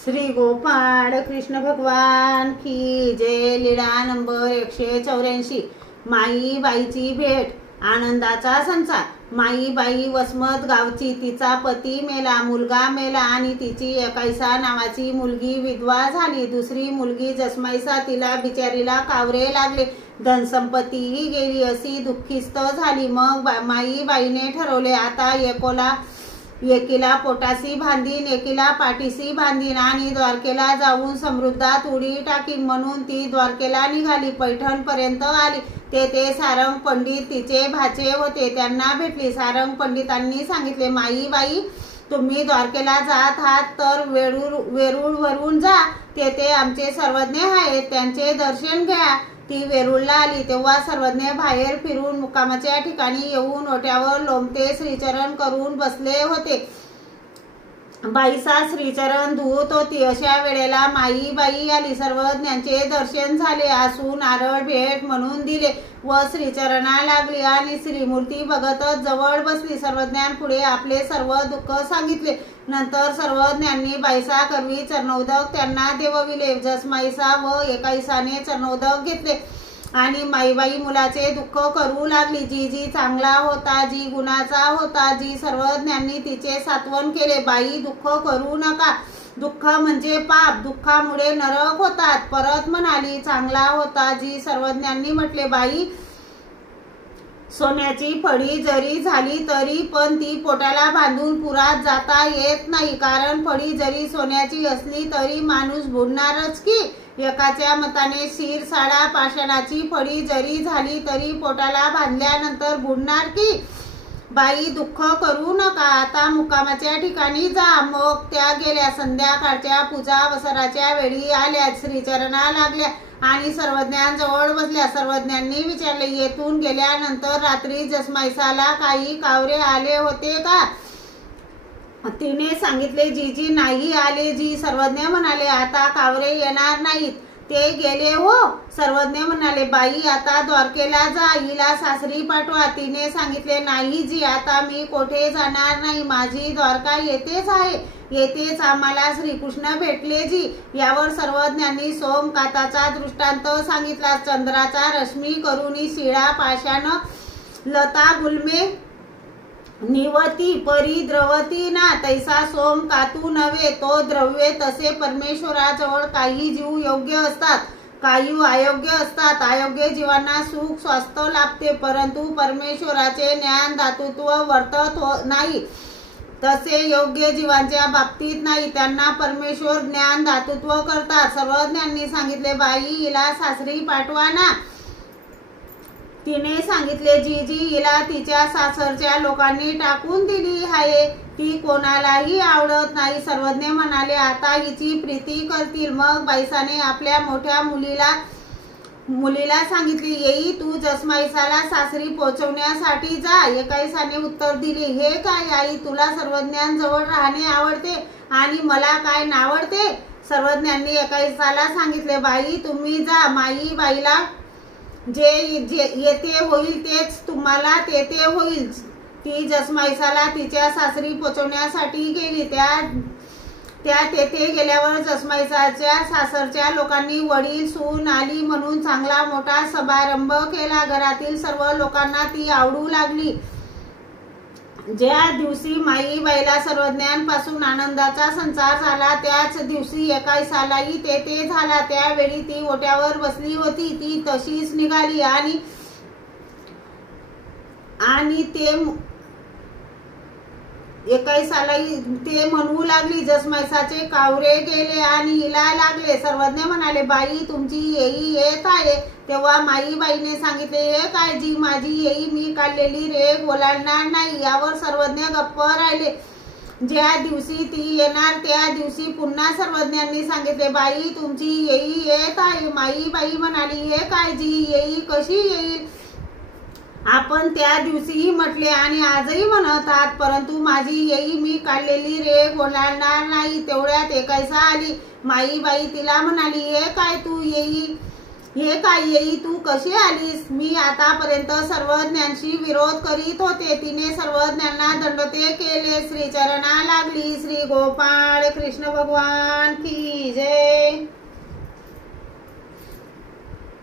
श्री गोपाळ कृष्ण भगवान की जय। लीला नंबर 184। माईबाईची भेट, आनंदाचा संसार। माईबाई वसमत गावची, तिचा पती मेला, मुलगा मेला आणि तिची एकाईसा नावाची मुलगी विधवा झाली। दुसरी मुलगी जसमाईसा, तिला बिचारीला कावरे लागले, धनसंपत्तीही गेली, अशी दुःखीस्त झाली। मग माईबाईने ठरवले, आता एकीला पोटाशी बांधीन, एकीला पाठीशी बांधीन आणि द्वारकेला जाऊन समृद्धात उडी टाकीन। म्हणून ती द्वारकेला निघाली, पैठण पर्यंत आली। ते सारंग पंडित तिचे भाचे होते, त्यांना भेटली। सारंग पंडितांनी सांगितले, माईबाई तुम्ही द्वारकेला जात आहात तर वेरूळवरून जा, तेथे आमचे सर्वज्ञ आहेत, त्यांचे दर्शन घ्या। ती वेरूळला आली तेव्हा सर्वज्ञ बाहेर फिरून मुक्कामाच्या ठिकाणी येऊन ओट्यावर लोंबते श्रीचरण करून बसले होते। बाईसा श्रीचरण धुवत होती, अशा वेळेला माईबाई आली। सर्वज्ञांचे दर्शन झाले, आसू नारळ भेट म्हणून दिले व श्रीचरणा लागली आणि श्रीमूर्ती बघतच जवळ बसली। सर्वज्ञांपुढे आपले सर्व दुःख सांगितले। नंतर सर्वज्ञांनी बाईसा करवी चरणोदक त्यांना देवविले। जसमाईसा व एकाईसाने चरणोदक घेतले आणि माईबाई मुलाचे दुःख करू लागली। जी चांगला होता, जी गुणाचा होता, जी सर्वज्ञांनी तिचे सात्वन केले। बाई दुःख करू नका, दुःख म्हणजे पाप, दुःखामुळे नरक होतात। परत म्हणाली, चांगला होता, जी सर्वज्ञांनी म्हटले, बाई सोन्याची फळी जरी झाली तरी पण ती पोटाला बांधून पुरात जाता येत नाही, कारण फळी जरी सोन्याची असली तरी माणूस बुडणारच की। एकाच्या मताने शिर साडा पाषाणाची फळी जरी झाली तरी पोटाला बांधल्यानंतर बुडणार की। बाई दुःख करू नका, आता मुक्कामाच्या ठिकाणी जा। मग त्या गेल्या। संध्याकाळच्या पूजा वसराच्या वेळी आल्या, श्रीचरणा लागल्या आणि सर्वज्ञांजवळ बसल्या। सर्वज्ञांनी विचारले, येथून गेल्यानंतर रात्री जसमाईसाला काही कावरे आले होते का? तिने सांगितले, जी नाही आले। जी सर्वज्ञ म्हणाले, आता कावरे येणार नाहीत, ते गेले हो। सर्वज्ञ म्हणाले, बाई आता द्वारकेला जा, हिला सासरी पाठवा। तिने सांगितले, नाही जी, आता मी कोठे जाणार नाही, माझी द्वारका येथेच आहे, येथेच आम्हाला श्रीकृष्ण भेटले जी। यावर सर्वज्ञांनी सोमकाताचा दृष्टांत सांगितला। चंद्राचा रश्मी करुणी शिळा पाषाण लता गुल्मे निवती परी द्रवती ना, तैसा सोम कातू नव्हे तो द्रव्ये। तसे परमेश्वराजवळ काही जीव योग्य असतात, काही अयोग्य असतात। अयोग्य जीवांना सुख स्वास्थ्य लाभते, परंतु परमेश्वराचे ज्ञान दातृत्व वर्तत नाही, तसे योग्य जीवांच्या बाबतीत नाही, त्यांना परमेश्वर ज्ञान दातृत्व करतात। सर्वज्ञांनी सांगितले, बाई हिला सासरी पाठवा ना। तिने सांगितले, जी हिला तिच्या सासरच्या लोकांनी टाकून दिली आहे, ती कोणालाही आवडत नाही। सर्वज्ञ म्हणाले, आता हिची प्रीती करतील। मग बाईसाने आपल्या मोठ्या मुलीला सांगितले, येई तू जसमाईसाला सासरी पोहोचवण्यासाठी जा। एकाईसाने उत्तर दिले, हे काय आई, तुला सर्वज्ञांजवळ राहणे आवडते आणि मला काय नावडते? सर्वज्ञांनी एकाईसाला सांगितले, बाई तुम्ही जा, माईबाईला जे येथे होईल तेच तुम्हाला तेथे होईल। ती जसमाईसाला तिच्या सासरी पोहोचवण्यासाठी गेली। त्या तेथे गेल्यावर जसमाईसाच्या सासरच्या लोकांनी वडील सून आली म्हणून चांगला मोठा समारंभ केला। घरातील सर्व लोकांना ती आवडू लागली। ज्या दिवशी माईबाईला सर्वज्ञांपासून आनंदाचा संचार झाला, त्याच दिवशी एकाईसालाही तेथे झाला। त्यावेळी ती ओट्यावर बसली होती, ती तशीच निघाली आणि एकाईसालाही ते म्हणू लागली, जसमाईसाचे कावरे गेले आणि हिला लागले। सर्वज्ञ म्हणाले, बाई तुमची येई येत आहे। तेव्हा माईबाईने सांगितले, हे काय जी, माझी येई मी काढलेली रेघ ओलांडणार नाही। यावर सर्वज्ञ गप्प राहिले। ज्या दिवशी ती येणार त्या दिवशी पुन्हा सर्वज्ञांनी सांगितले, बाई तुमची येई येत आहे। माईबाई म्हणाली, हे काय जी, येई कशी येईल? आपण त्या दिवशीही म्हटले आणि आजही म्हणत आहात, परंतु माझी येई मी काढलेली रेघ ओलांडणार नाही। तेवढ्यात एकाईसा आली। माईबाई तिला म्हणाली, हे काय तू येई हे काय येई, तू कशी आलीस? मी आतापर्यंत सर्वज्ञांशी विरोध करीत होते, तिने सर्वज्ञांना दंडते केले. श्रीचरणा लागली. श्री गोपाळ कृष्ण भगवान की जय.